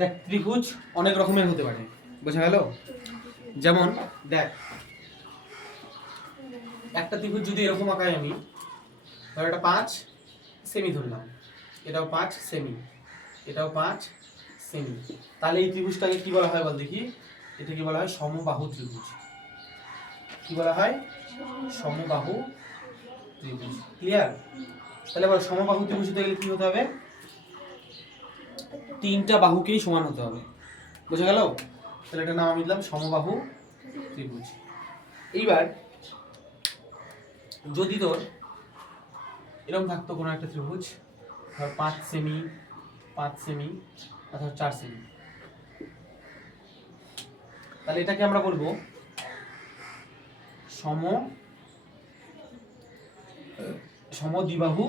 দেখ ত্রিভুজ অনেক রকমের হতে পারে, বোঝা গেল? যেমন দেখ একটা ত্রিভুজ যদি এরকম আঁকাই আমি, ধর এটা 5 সেমি ধরলাম, এটাও 5 সেমি, এটাও 5 সেমি, তাহলে এই ত্রিভুজটাকে কি বলা হয় বল দেখি? এটা কি বলা হয়? সমবাহু ত্রিভুজ। কি বলা হয়? সমবাহু ত্রিভুজ। ক্লিয়ার? তাহলে বল সমবাহু ত্রিভুজ হতে গেলে কি হতে হবে? তিনটা বাহুকেই সমান হতে হবে, বোঝা গেল? তাহলে এটার নাম আমি দিলাম সমবাহু ত্রিভুজ। এইবার যদি তোর এরকম থাকতো কোনো একটা ত্রিভুজ, ধর 5 সেমি 5 সেমি অথবা 4 সেমি, তাহলে এটাকে আমরা বলবো সমদ্বিবাহু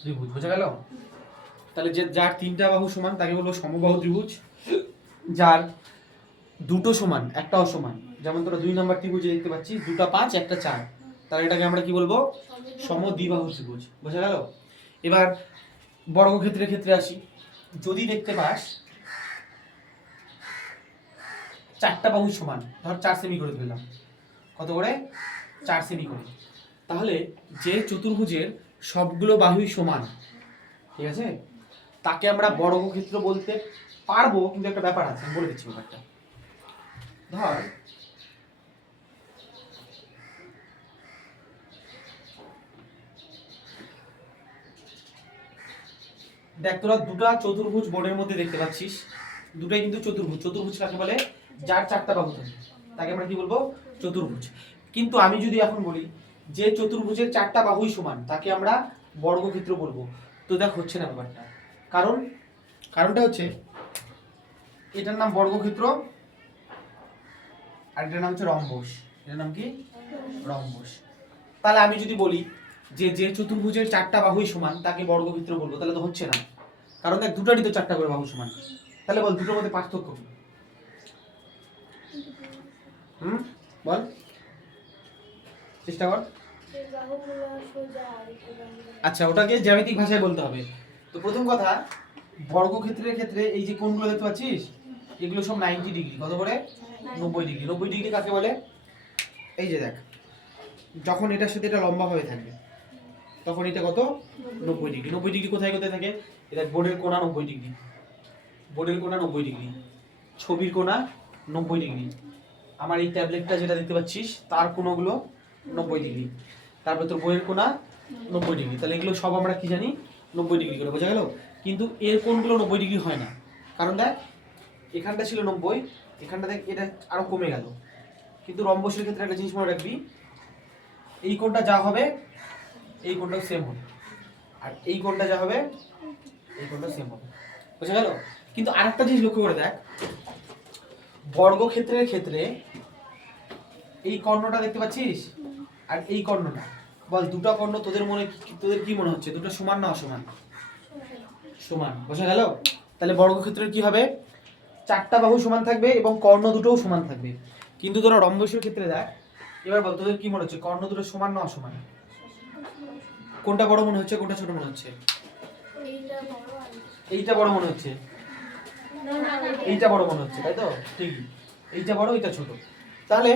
ত্রিভুজ, বোঝা গেল? তাহলে যে যার তিনটা বাহু সমান তাকে বলবো সমবাহু ত্রিভুজ, যার দুটো সমান একটাও সমান, যেমন তোরা 2 নম্বর ত্রিভুজে দেখতে পাচ্ছিস দুটো 5 একটা 4, তাহলে এটাকে আমরা কি বলবো? সমদ্বিবাহু ত্রিভুজ, বোঝা গেল? এবার বর্গক্ষেত্রের ক্ষেত্রে আসি। যদি দেখতে পাস চারটা বাহু সমান, ধর 4 সেমি করে দিলাম, কত করে? 4 সেমি করে, তাহলে যে চতুর্ভুজের সবগুলো বাহুই সমান, ঠিক আছে, তাকে আমরা বর্গক্ষেত্র বলতে পারবো, কিন্তু একটা ব্যাপার আছে, আমি বলে দিচ্ছি ব্যাপারটা। ধর দেখ তোরা দুটো চতুর্ভুজ বোর্ডের মধ্যে দেখতে পাচ্ছিস, দুটাই কিন্তু চতুর্ভুজ। চতুর্ভুজ কাকে বলে? যার চারটা বাহু থাকে, তাকে আমরা কি বলবো? চতুর্ভুজ। কিন্তু আমি যদি এখন বলি যে চতুর্ভুজের চারটা বাহুই সমান, তাকে আমরা বর্গক্ষেত্র বলবো, তো দেখ হচ্ছে না ব্যাপারটা। কারণটা হচ্ছে এটার নাম বর্গক্ষেত্র আর এটার নাম হচ্ছে রম্বস। এটার নাম কি? রম্বস। তাহলে আমি যদি বলি যে যে চতুর্ভুজের চারটা বাহুই সমান তাকে বর্গক্ষেত্র বলবো, তাহলে তো হচ্ছে না, কারণ দেখ দুটারই তো চারটা করে বাহু সমান। তাহলে বল দুটোর মধ্যে পার্থক্য কি? বল, চেষ্টা কর। আচ্ছা, ওটাকে জ্যামিতিক ভাষায় বলতে হবে। তো প্রথম কথা, বর্গক্ষেত্রের ক্ষেত্রে এই যে কোণগুলো দেখতে পাচ্ছিস, এগুলো সব 90 ডিগ্রি। কত করে? 90 ডিগ্রি। 90 ডিগ্রি কাকে বলে? এই যে দেখ, যখন এটার সাথে এটা লম্বা হয়ে থাকবে তখন এটা কত? 90 ডিগ্রি। 90 ডিগ্রি কোথায় কোথায় থাকে? এটা বোর্ডের কোণা 90 ডিগ্রি, বোর্ডের কোণা 90 ডিগ্রি, ছবির কোণা 90 ডিগ্রি, আমার এই ট্যাবলেটটা যেটা দেখতে পাচ্ছিস তার কোণগুলো 90 ডিগ্রি, তারপর তোর বইয়ের কোণা 90 ডিগ্রি। তাহলে এগুলো সব আমরা কি জানি? 90 ডিগ্রি করে, বোঝা গেল? কিন্তু এর কোণগুলো 90 ডিগ্রি হয় না, কারণ দেখ এখানটা ছিল 90, এখানটা দেখ এটা আরো কমে গেল। কিন্তু রম্বসের ক্ষেত্রে একটা জিনিস মনে রাখবি, এই কোণটা যা হবে এই কোণটাও সেম হবে, আর এই কোণটা যা হবে এই কোণটাও সেম হবে, বোঝা গেল? কিন্তু আরেকটা জিনিস লক্ষ্য করে দেখ, বর্গক্ষেত্রের ক্ষেত্রে এই কর্ণটা দেখতে পাচ্ছিস আর এই কর্ণটা, বল দুটো কর্ণ তোদের কি মনে হচ্ছে? দুটো সমান না অসমান? সমান, বোঝা গেল? তাহলে বর্গক্ষেত্রের কি হবে? চারটা বাহু সমান থাকবে এবং কর্ণ দুটোও সমান থাকবে। কিন্তু তোরা রম্বসের ক্ষেত্রে দেখ, এবার বল তোদের কি মনে হচ্ছে? কর্ণ দুটো সমান না অসমান? কোনটা বড় মনে হচ্ছে, কোনটা ছোট মনে হচ্ছে? এইটা বড় মনে হচ্ছে, এইটা বড় মনে হচ্ছে, তাই তো? ঠিক, এইটা বড় এইটা ছোট। তাহলে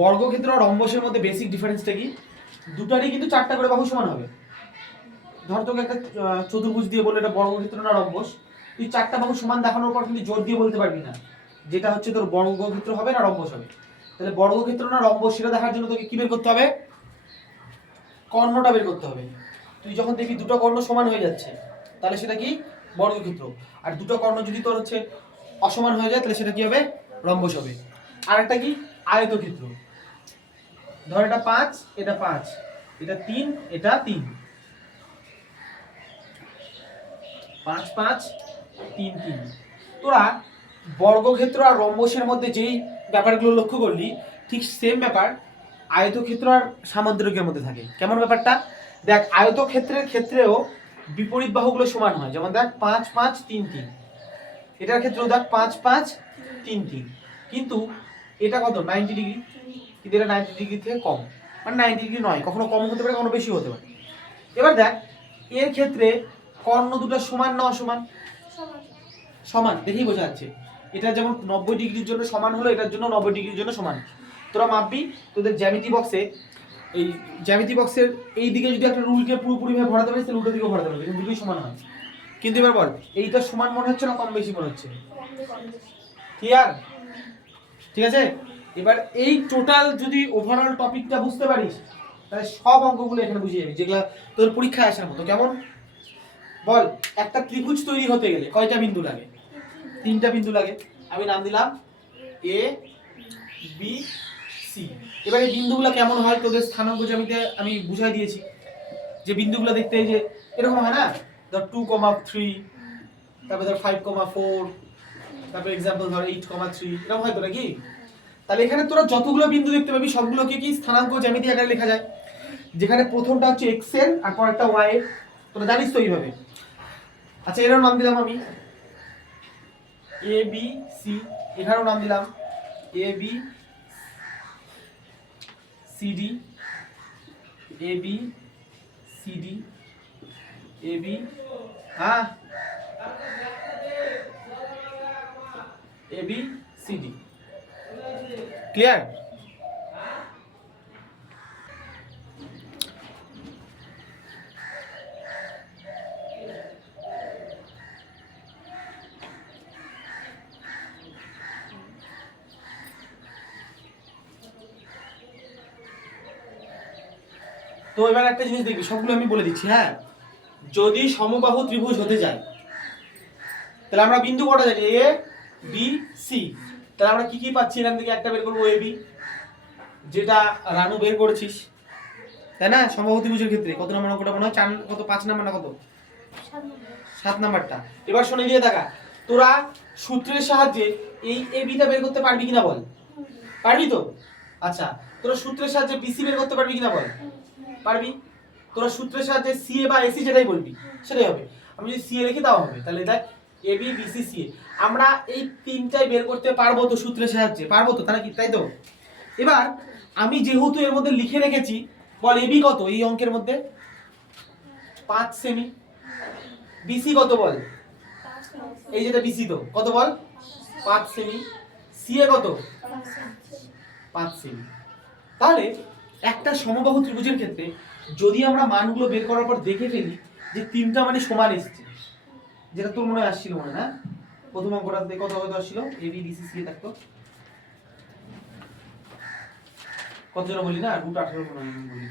বর্গক্ষেত্র আর রম্বসের মধ্যে বেসিক ডিফারেন্সটা কি? দুটারই কিন্তু চারটা করে বাহু সমান হবে। ধর তোকে একটা চতুর্ভুজ দিয়ে বলে এটা বর্গক্ষেত্র না রম্বস, তুই চারটা বাহু সমান দেখানোর পর কিন্তু জোর দিয়ে বলতে পারবি না যেটা হচ্ছে তোর বর্গক্ষেত্র হবে না রম্বস হবে। তাহলে বর্গক্ষেত্র না রম্বস সেটা দেখার জন্য তোকে কি বের করতে হবে? কর্ণটা বের করতে হবে। তুই যখন দেখবি দুটো কর্ণ সমান হয়ে যাচ্ছে তাহলে সেটা কি? বর্গক্ষেত্র। আর দুটো কর্ণ যদি তোর হচ্ছে অসমান হয়ে যায় তাহলে সেটা কি হবে? রম্বস হবে। আর একটা কি? আয়তক্ষেত্র। ধর এটা 5, এটা 5, এটা 3, এটা 3, 5 5 3 3। তোরা বর্গক্ষেত্র আর রম্বসের মধ্যে যেই ব্যাপারগুলো লক্ষ্য করলি, ঠিক সেম ব্যাপার আয়তক্ষেত্র আর সামান্তরিকের মধ্যে থাকে। কেমন ব্যাপারটা? দেখ আয়তক্ষেত্রের ক্ষেত্রেও বিপরীত বাহুগুলো সমান হয়, যেমন দেখ 5 5 3 3, এটার ক্ষেত্রেও দেখ 5 5 3 3, কিন্তু এটা কত? 90 ডিগ্রি, কিন্তু এটা 90 ডিগ্রি থেকে কম, মানে 90 ডিগ্রি নয়, কখনো কম হতে পারে কখনো বেশি হতে পারে। এবার দেখ এর ক্ষেত্রে কর্ণ দুটো সমান না অসমান? সমান, দেখেই বোঝা যাচ্ছে। এটা যেমন 90 ডিগ্রির জন্য সমান হলো, এটার জন্য 90 ডিগ্রির জন্য সমান। তোরা মাপবি তোদের জ্যামিতি বক্সে, এই জ্যামিতি বক্সের এই দিকে যদি একটা রুলকে পুরোপুরিভাবে ভরাতে পারিস তাহলে উল্টো দিকেও ভরাতে পারবি, কিন্তু দুটোই সমান হয়। কিন্তু এবার বল এইটা সমান মনে হচ্ছে না কম বেশি মনে হচ্ছে? ক্লিয়ার? ঠিক আছে, এবার এই টোটাল যদি ওভারঅল টপিকটা বুঝতে পারিস তাহলে সব অঙ্কগুলো এখানে বুঝিয়ে যাবি, যেগুলো তোর পরীক্ষায় আসার মতো। কেমন বল, একটা ত্রিভুজ তৈরি হতে গেলে কয়টা বিন্দু লাগে? 3টা বিন্দু লাগে। আমি নাম দিলাম এ বি সি। এবার এই বিন্দুগুলো কেমন হয় তোদের স্থানাঙ্ক জ্যামিতিতে আমি বুঝাই দিয়েছি, যে বিন্দুগুলো দেখতে এই যে এরকম হয় না, ধর 2,3, তারপর ধর 5,4, তারপর এক্সাম্পল ধর 8,3, এরকম হয় তো নাকি? তাহলে এখানে তোরা যতগুলো বিন্দু দেখতে পাবি সবগুলোকে কি স্থানাঙ্ক জ্যামিতি আকারে লেখা যায়, যেখানে প্রথমটা হচ্ছে x এর আর পরেরটা y এর, তোরা জানিস তো এইভাবে। আচ্ছা এরও নাম দিলাম আমি এ বি সি, এখানেও নাম দিলাম A B C D, A B C D, A B, হ্যাঁ A B C D. Clear? তো এবার একটা জিনিস দেখবি, সবগুলো আমি বলে দিচ্ছি, হ্যাঁ। যদি সমবাহু ত্রিভুজ হতে যায় তাহলে আমরা বিন্দু কটা জানি? A B C. তাহলে আমরা কি কি পাচ্ছি এখান থেকে? একটা বের করবো এ বি, যেটা রানু বের করেছিস, তাই না? সমবাহু ত্রিভুজের ক্ষেত্রে কত নম্বর অঙ্কটা মনে হয়? 4 কত 5 নাম্বার না কত? 7 নাম্বারটা। এবার শুনে দিয়ে দেখা, তোরা সূত্রের সাহায্যে এই এ বিটা বের করতে পারবি কিনা বল? পারবি তো? আচ্ছা, তোরা সূত্রের সাহায্যে বিসি বের করতে পারবি কিনা বল? পারবি। তোরা সূত্রের সাহায্যে সিএ বা এসি যেটাই বলবি সেটাই হবে। আমি যদি সিএ লিখি তাও হবে। তাহলে দেখ এ বি বিসি সিএ, আমরা এই তিনটাই বের করতে পারবো তো সূত্রের সাহায্যে? পারবো তো, তাই কি? তাই তো। এবার আমি যেহেতু এর মধ্যে লিখে রেখেছি, বল এবি কত এই অঙ্কের মধ্যে? 5 সেমি। বিসি কত বল? এই যেটা বিসি তো কত বল? 5 সেমি। সিএ কত? 5 সেমি। তাহলে একটা সমবাহু ত্রিভুজের ক্ষেত্রে যদি আমরা মানগুলো বের করার পর দেখে ফেলি যে তিনটা মানে সমান এসছে, যেটা তোর মনে আসছিল মনে না? প্রথম অঙ্কটাতে কত কত আসছিল? এ বি সি সি থাকতো কত জন বলি না? রুট 18 মনে হয় বলি।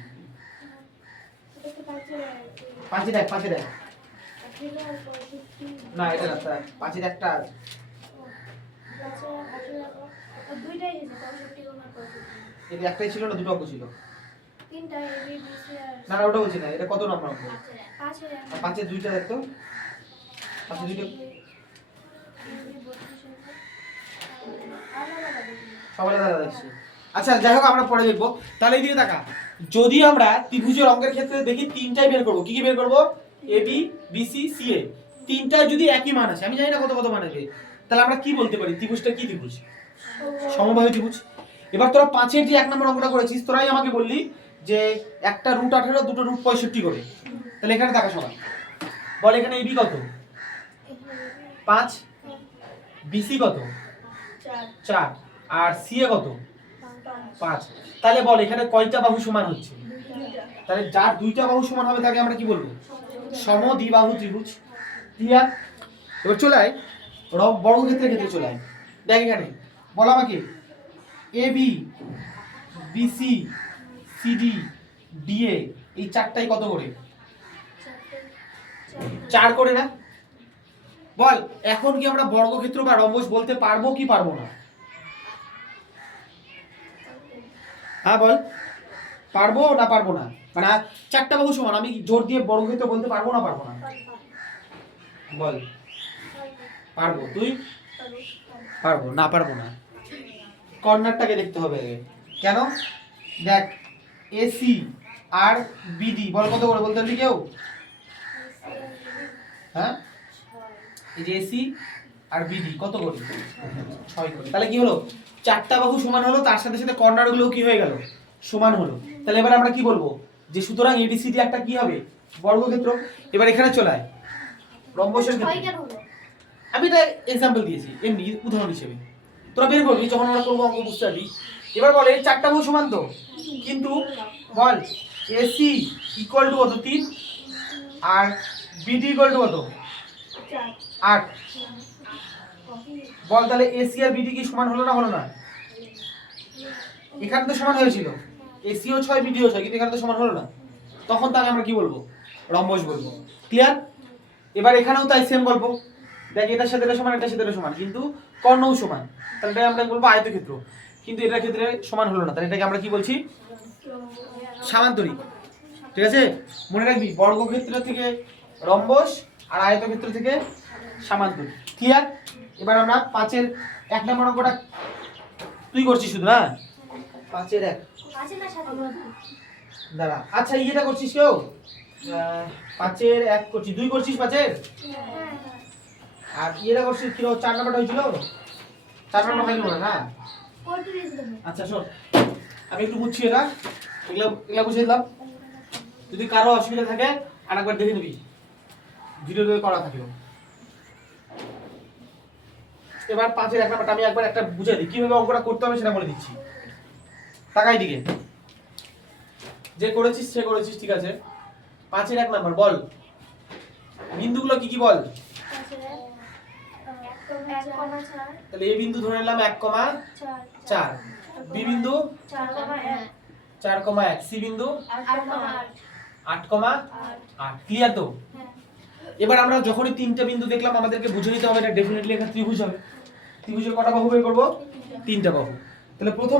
পাঁচে দেখ না, এটা না, পাঁচের একটা আছে। এটা একটাই ছিল না, দুটো অঙ্ক ছিল? না না, ওটা বলছি না। এটা কত নম্বর অঙ্ক? পাঁচের দুইটা দেখতো, পাঁচের দুইটা সবাই দাদা দেখছি। আচ্ছা যাই হোক, আমরা পরে দেখবো। তাহলে এদিকে দেখা, যদি আমরা ত্রিভুজের অঙ্কের ক্ষেত্রে দেখি তিনটাই বের করবো, কি কি বের করবো? এ বি বিসি সিএ, তিনটায় যদি একই মান আসে, আমি জানি না কত কত মান আসবে, তাহলে আমরা কি বলতে পারি ত্রিভুজটা কি ত্রিভুজ? সমবাহু ত্রিভুজ। এবার তোরা পাঁচের যে 1 নম্বর অঙ্কটা করেছিস, তোরাই আমাকে বললি যে একটা রুট 18, দুটো রুট 65 করে। তাহলে এখানে দেখা সমান, বল এখানে এবি কত? 5, বিসি কত? 4, আর সিএ কত? 5। তাহলে বল এখানে কয়টা বাহু সমান হচ্ছে? তাহলে যার দুইটা বাহু সমান হবে তাকে আমরা কি বলবো? সমদ্বিবাহু ত্রিভুজ। ক্লিয়ার? এবার চলে আয় বর্গক্ষেত্রের ক্ষেত্রে চলে আয়। দেখ এখানে বল আমাকে A B BC CD DA এই চারটাই কত করে? 4 করে না? বল এখন কি আমরা বর্গক্ষেত্র বা রম্বস বলতে পারবো কি পারবো না? হ্যাঁ বল, পারবো না পারবো না? মানে চারটা বাহু সমান, আমি জোর দিয়ে বর্গক্ষেত্র বলতে পারবো না পারবো না? বল পারবো। তুই? পারবো না পারবো না? কর্নারটাকে দেখতে হবে কেন? দেখ এসি আর বিডি বল কত করে বলতে পারবি কেউ? হ্যাঁ, এই যে এসি আর বিডি কত করে? 6 করে। তাহলে কি হলো? চারটা বাহু সমান হলো, তার সাথে সাথে কর্নার গুলো কি হয়ে গেল? সমান হলো। তাহলে এবার আমরা কি বলবো? যে সুতরাং এবিসিডি একটা কি হবে? বর্গক্ষেত্র। এবার এখানে চলে আয় রম্বসের ক্ষেত্রে। আমি এটা এক্সাম্পল দিয়েছি এমনি উদাহরণ হিসেবে, তোরা বের করবি যখন আমরা করবো অঙ্ক বুঝতে পারবি। এবার বলে চারটা বাহু সমান তো, কিন্তু বল এসি ইকুয়াল টু কত 3 আর বিডি ইকুয়াল টু কত 8। বল তাহলে এসি আর বিডি কি সমান হলো না হলো না? এখানে তো সমান হয়েছিল, এসিও 6 বিডিও 6, কিন্তু এখানে তো সমান হলো না। তখন তাহলে আমরা কি বলবো? রম্বস বলবো। ক্লিয়ার? এবার এখানেও তাই সেম গল্প, দেখ এটার সাথে এটা সমান, এটার সাথে এটা সমান, কিন্তু কর্ণও সমান, তাহলে এটা আমরা বলবো আয়তক্ষেত্র। কিন্তু এটার ক্ষেত্রে সমান হলো না, তাহলে এটাকে আমরা কি বলছি? সামান্তরিক। ঠিক আছে, মনে রাখবি বর্গক্ষেত্র থেকে রম্বস আর আয়তক্ষেত্র থেকে সামান্তরিক। ক্লিয়ার? এবার আমরা 5-এর 1 নম্বর অঙ্কটা তুই করছিস শুধু না? 5-এর 1 দাঁড়া, আচ্ছা ইয়েটা করছিস কেউ? 5-এর 1 করছিস, 2 করছিস 5-এর, আর ইয়েটা করছিস কি 4 নম্বরটা হয়েছিল? 4 নম্বর হয়নি না? আচ্ছা শোন, আমি একটু বুঝছি এটা, এগুলা বুঝিয়ে দিলাম। যদি কারো অসুবিধা থাকে আরেকবার দেখে নিবি, ভিডিও করা থাকলো। এবার 5-এর 1 নম্বরটা আমি একবার একটা বুঝিয়ে দিই, কিভাবে অঙ্কটা করতে হবে সেটা বলে দিচ্ছি। তাকাই দিকে, যে করেছিস সে করেছিস, ঠিক আছে। 5-এর 1 নম্বর বল বিন্দুগুলো কি কি বল? তাহলে এই বিন্দু ধরে নিলাম 1,4, বি বিন্দু 4,1, সি বিন্দু 8,8। ক্লিয়ার তো? এবার আমরা যখনই 3টা বিন্দু দেখলাম আমাদেরকে বুঝে নিতে হবে এটা ডেফিনেটলি একটা ত্রিভুজ হবে। ত্রিভুজের কটা বাহু বের করব? 3টা বাহু। তাহলে প্রথম